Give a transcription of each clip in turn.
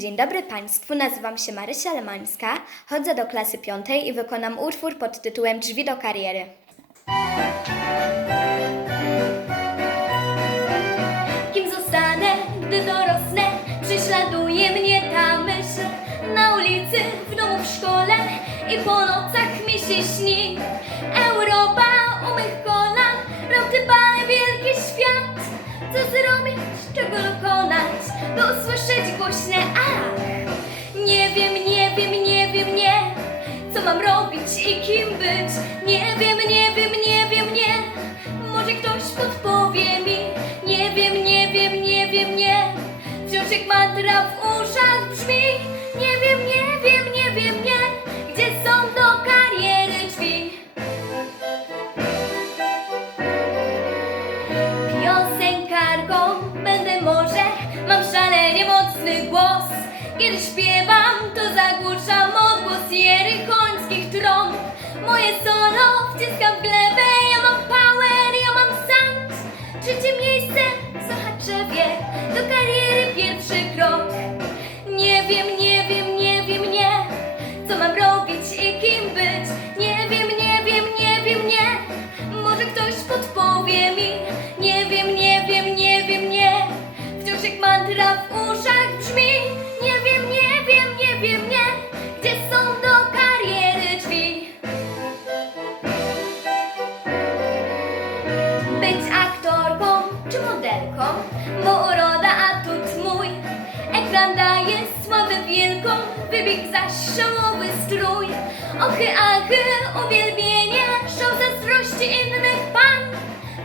Dzień dobry Państwu, nazywam się Marysia Lemańska, chodzę do klasy piątej i wykonam utwór pod tytułem Drzwi do kariery. Kim zostanę, gdy dorosnę? Prześladuje mnie ta myśl Na ulicy, w domu, w szkole I po nocach mi się śni Europa u mych kolan bale wielki świat Co zrobić, czego By usłyszeć głośne ach Nie wiem, nie wiem, nie wiem, nie. Co mam robić i kim być? Nie wiem, nie wiem, nie wiem, nie. Może ktoś podpowie mi. Nie wiem, nie wiem, nie wiem, nie. Wciąż jak mantra w uszach brzmi głos. Kiedy śpiewam to zagłuszam odgłos jerychońskich trąb Moje solo wciskam w glebę Ja mam power, ja mam sound Trzecie miejsce w Sochaczewie Do kariery pierwszy krok. Nie wiem, Gdzie są do kariery drzwi. Być aktorką czy modelką Bo uroda atut mój. Ekran daje sławę wielką Wybieg zaś szałowy strój. Ochy, achy, uwielbienie Szał zazdrości innych pan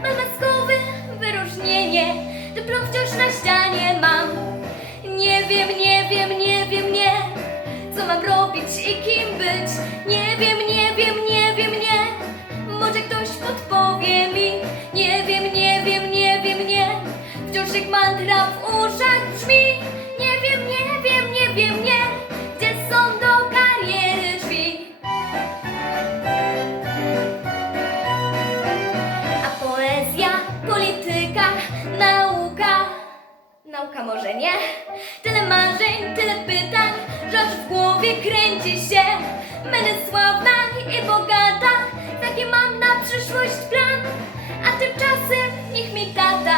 Malwaskowy I kim być. Nie wiem, nie wiem, nie wiem, nie. Może ktoś podpowie mi. Nie wiem, nie wiem, nie wiem, nie. Wciąż jak mantra w uszach brzmi. Nie wiem, nie wiem, nie wiem, nie. Gdzie są do kariery drzwi? A poezja, polityka, nauka. Nauka może nie. Tyle marzeń, tyle kręci się. Będę sławna i bogata Taki mam na przyszłość plan. A tymczasem niech mi tata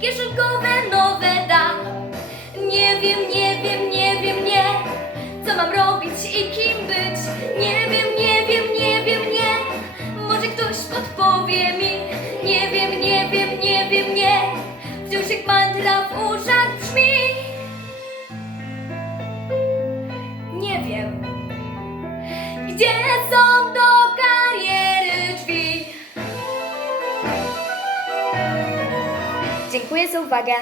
Kieszonkowe nowe da. Nie wiem, nie wiem, nie wiem, nie Co mam robić i kim być. Nie wiem, Gdzie są do kariery drzwi Dziękuję za uwagę.